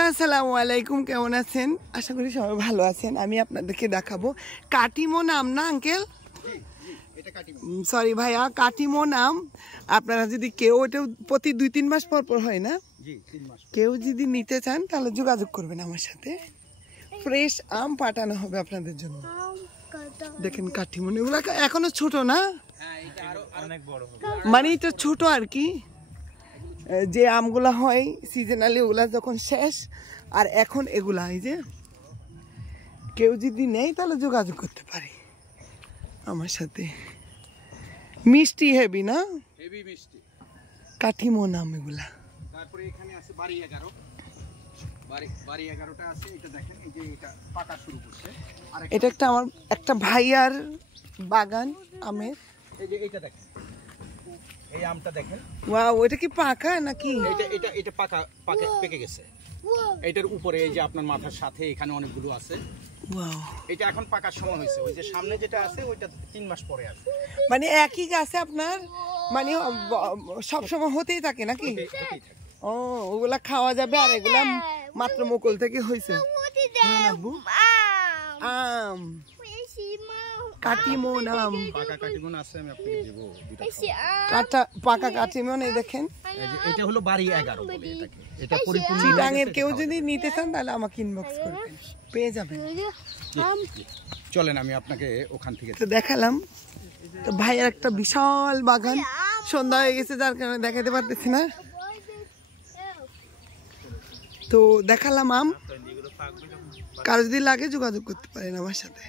আসসালামু আলাইকুম, কেমন আছেন? আশা করি সবাই ভালো আছেন। আমি আপনাদেরকে দেখাবো কাটিমো নাম না আঙ্কেল, সরি ভাইয়া, কাটিমো নাম। আপনারা যদি কেউ এটা প্রতি 2-3 মাস পর পর হয় না, কেউ যদি নিতে চান তাহলে যোগাযোগ করবেন আমার সাথে। ফ্রেশ আম পাঠানো হবে আপনাদের জন্য। দেখেন কাটিমো, এগুলো এখনো ছোট না, মানে এটা ছোট আর কি। যে আমগুলা হয় সিজনালি ওগুলা যখন শেষ, আর এখন এগুলা এই যে কেউ যদি নেই তাহলে যোগাযোগ করতে পারে আমার সাথে। মিষ্টি হেভি না, হেভি মিষ্টি কাঠিমো নাম এগুলা। তারপরে এখানে আছে বাড়ি 11, বাড়ি 11টা আছে। এটা দেখেন, এই যে এটা পাকা শুরু করছে। আর এটা একটা আমার একটা ভাইয়ার বাগান আমের। এই যে এটা দেখেন, এই আমটা দেখেন। ওয়াও, এটা কি পাকা নাকি? এটা পাকা পেকে গেছে। এটার উপরে এই যে আপনার মাথার সাথে এখানে অনেকগুলো আছে। ওয়াও, এটা এখন পাকার সময় হয়েছে। ওই যে সামনে যেটা আছে ওইটা 3 মাস পরে আসবে। মানে একই গাছে আপনার, মানে সবসময় হতেই থাকে নাকি? ও, ওগুলা খাওয়া যাবে, আর এগুলা মাত্র মুকুল থেকে হয়েছে। আম কাটিমো নাম, পাকা কাটিমন আছে, আমি আপনাকে দেব দুটো। পাকা কাটিমো এই দেখেন। এই যে এটা হলো বাড়ি 11 বলে এটাকে। এটা পরিপূর্ণ চিটাঙের কেউ যদি নিতে চান তাহলে আমাকে ইনবক্স করবেন, পেয়ে যাবেন। চলেন আমি আপনাকে ওখান থেকে তো দেখালাম। তো ভাইয়ের একটা বিশাল বাগান, সন্ধ্যা হয়ে গেছে যার কারণে দেখাতে পারতেছি না। তো দেখালাম আম, কারো যদি লাগে যোগাযোগ করতে পারেন আমার সাথে।